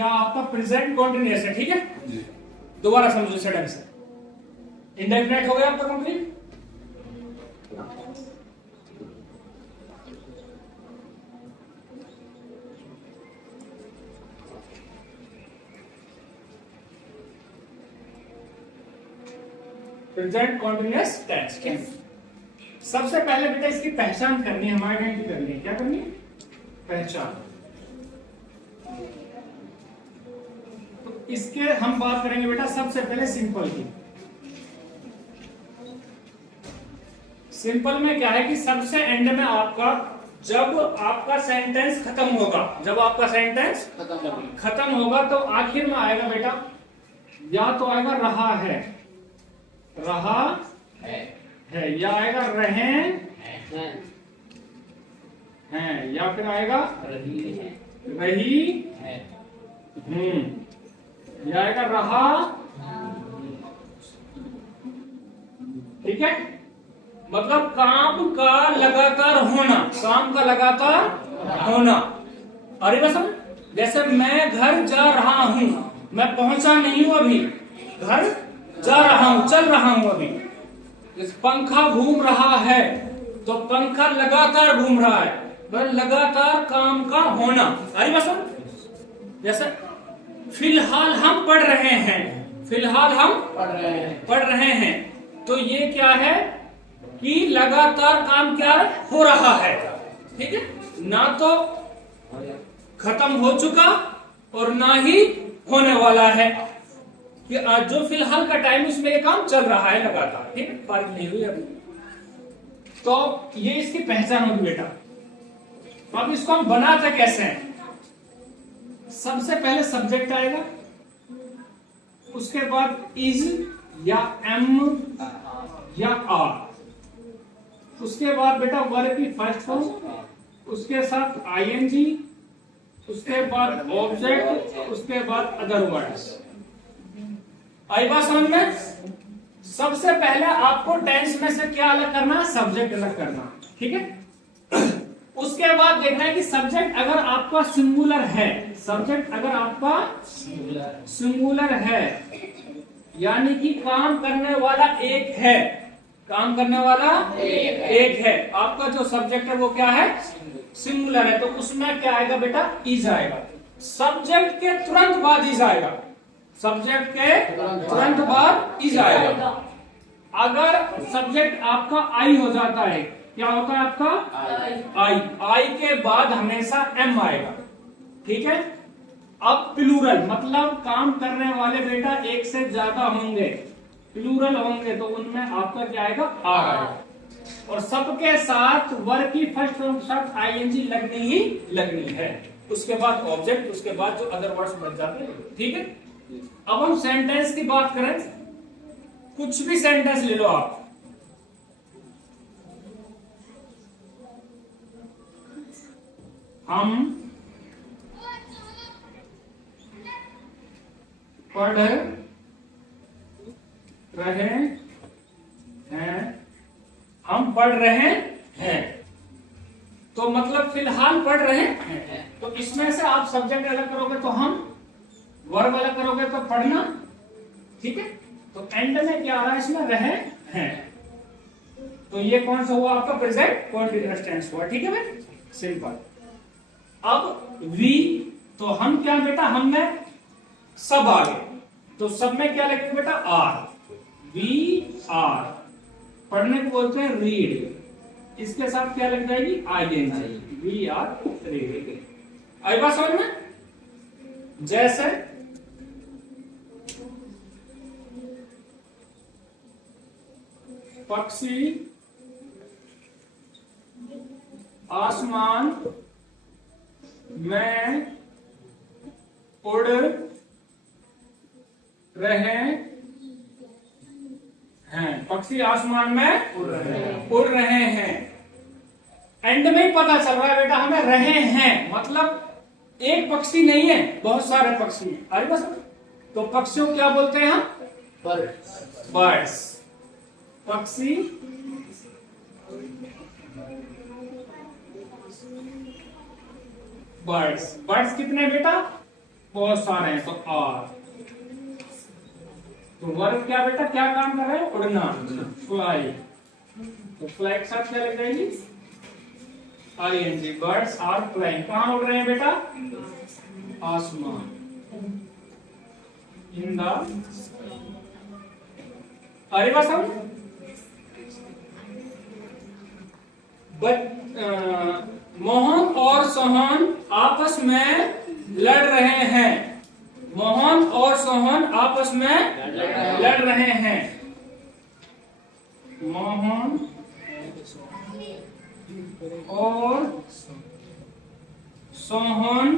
क्या आपका present continuous है, ठीक है। दोबारा समझो इसे ढंग से। इंडेफिनेट हो गया आपका कंप्लीट। प्रेजेंट कॉन्टिन्यूअस टेंस, ठीक है। सबसे पहले बेटा इसकी पहचान करनी है, हमारे आइडेंटिटी करनी है। क्या करनी है? पहचान। तो इसके हम बात करेंगे बेटा सबसे पहले सिंपल की। सिंपल में क्या है कि सबसे एंड में आपका, जब आपका सेंटेंस खत्म होगा, जब आपका सेंटेंस खत्म होगा तो आखिर में आएगा बेटा, या तो आएगा रहा है, या आएगा रहे हैं, या फिर आएगा रही या आएगा रहा, ठीक है। मतलब काम का लगातार होना, काम का लगातार होना। अरे बस जैसे मैं घर जा रहा हूं, मैं पहुंचा नहीं हूं अभी, घर जा रहा हूं, चल रहा हूं अभी। पंखा घूम रहा है, तो पंखा लगातार घूम रहा है, लगातार काम का होना। अरे बस जैसे फिलहाल हम पढ़ रहे हैं, फिलहाल हम पढ़ रहे हैं, तो ये क्या है कि लगातार काम क्या हो रहा है, ठीक है। ना तो खत्म हो चुका और ना ही होने वाला है, कि जो फिलहाल का टाइम उसमें ये काम चल रहा है लगातार, ठीक है, फारिग नहीं हुई अभी। तो ये इसकी पहचान होगी बेटा। अब इसको हम बनाते कैसे हैं? सबसे पहले सब्जेक्ट आएगा, उसके बाद इज या एम या आर, उसके बाद बेटा वर्ब की फर्स्ट फॉर्म, उसके साथ आईएनजी, उसके बाद ऑब्जेक्ट, उसके बाद अदर वर्ड्स। आई बात समझ में? सबसे पहले आपको टेंस में से क्या अलग करना? सब्जेक्ट अलग करना, ठीक है। उसके बाद देखना है कि सब्जेक्ट अगर आपका सिंगुलर है, सब्जेक्ट अगर आपका सिंगुलर है, यानी कि काम करने वाला एक है, काम करने वाला एक है, आपका जो सब्जेक्ट है वो क्या है? सिंगुलर है, तो उसमें क्या आएगा बेटा? इज आएगा। सब्जेक्ट के तुरंत बाद इज आएगा, सब्जेक्ट के तुरंत बाद इज आएगा। अगर सब्जेक्ट आपका आई हो जाता है, क्या होता है आपका? आई के बाद हमेशा एम आएगा, ठीक है। अब प्लूरल मतलब काम करने वाले बेटा एक से ज्यादा होंगे, प्लूरल होंगे, तो उनमें आपका क्या आएगा? आर आएगा। और सबके साथ वर्ब की फर्स्ट फॉर्म के साथ आईएनजी लगनी ही लगनी है, उसके बाद ऑब्जेक्ट, उसके बाद जो अदर वर्ड्स बन जाते हैं, ठीक है। अब हम सेंटेंस की बात करें, कुछ भी सेंटेंस ले लो आप। हम पढ़ रहे हैं, हम पढ़ रहे हैं, तो मतलब फिलहाल पढ़ रहे हैं, तो इसमें से आप सब्जेक्ट अलग करोगे तो हम, वर्ब अलग करोगे तो पढ़ना, ठीक है। तो एंड में क्या आ रहा है इसमें? रहे हैं, तो ये कौन सा हुआ आपका? प्रेजेंट कॉन्टिन्यूअस टेंस हुआ, ठीक है भाई, सिंपल। अब वी, तो हम क्या बेटा? हम में सब आ गए, तो सब में क्या लगेगा बेटा? Are, we are. पढ़ने को बोलते हैं रीड, इसके साथ क्या लग जाएगी? ING, we are reading. आई बात समझ में? जैसे पक्षी आसमान में उड़ रहे हैं, पक्षी आसमान में उड़ रहे हैं। एंड में ही पता चल रहा है बेटा हमें रहे हैं, मतलब एक पक्षी नहीं है, बहुत सारे पक्षी हैं। अरे बस, तो पक्षियों क्या बोलते हैं हम? बर्ड्स। पक्षी बर्ड्स, बर्ड्स कितने बेटा? बहुत सारे हैं तो आर। तो वर्ब क्या बेटा, क्या काम कर रहे हैं, उड़ना, फ्लाई। तो फ्लाई के साथ क्या लग जाएगी, आईएनजी। बर्ड्स आर फ्लाइंग, कहां उड़ रहे हैं बेटा, आसमान, इन द। अरे बस हम मोहन और सोहन आपस में लड़ रहे हैं। मोहन और सोहन आपस में लड़ रहे हैं। मोहन और सोहन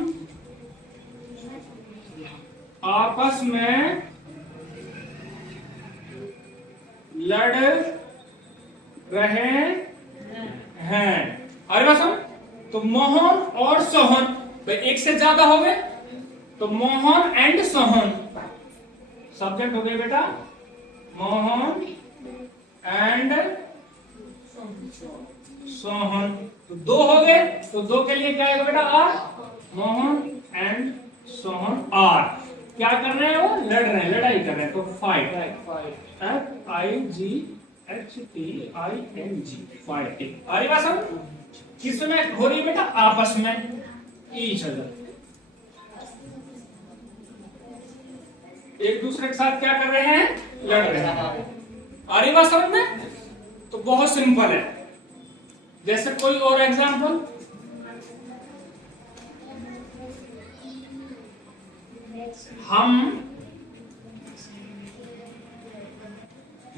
आपस में लड़ रहे हैं। अरे बस हम तो मोहन और सोहन, भाई एक से ज्यादा हो गए तो मोहन एंड सोहन, सब्जेक्ट हो गए बेटा, मोहन एंड सोहन। तो दो हो गए, तो दो के लिए क्या आएगा बेटा, are. Mohan and Sohan are क्या कर रहे हैं, वो लड़ रहे हैं, लड़ाई कर रहे हैं, तो फाइट, FIGHTING, फाइटिंग। अरे बात हम किस में हो रही है बेटा, आपस में, ईच अदर, एक दूसरे के साथ क्या कर रहे हैं, लड़ रहे हैं। अरे बात समझ में, तो बहुत सिंपल है। जैसे कोई और एग्जांपल, हम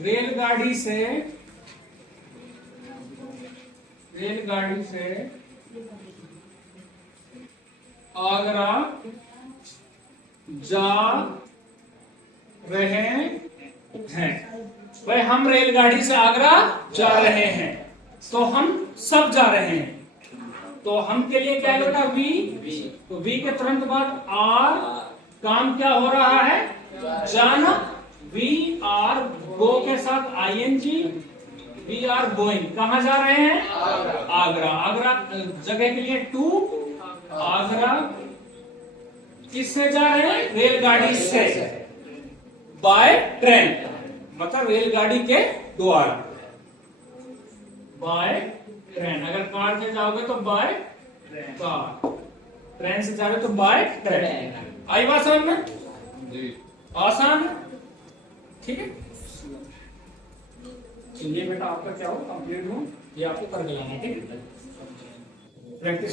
रेलगाड़ी से आगरा जा रहे हैं। भाई हम रेलगाड़ी से आगरा जा रहे हैं, तो हम सब जा रहे हैं, तो हम के लिए क्या है बेटा, वी। तो वी के तुरंत बाद आर, काम क्या हो रहा है, जाना। वी आर गो के साथ आईएनजी, वी आर गोइंग, कहां जा रहे हैं, आगरा। आगरा जगह के लिए टू, आगरा किससे जा रहे हैं, रेलगाड़ी से, बाय ट्रेन, मतलब रेलगाड़ी के द्वारा, बाय ट्रेन। अगर कार से जाओगे तो बाय कार, ट्रेन से जा रहे हो तो बाय ट्रेन। आई बात समझ में, आसान, ठीक है। चलिए बेटा आपका क्या हो, कंप्लीट हो, ये आपको कर दिलाना, ठीक है। प्रैक्टिस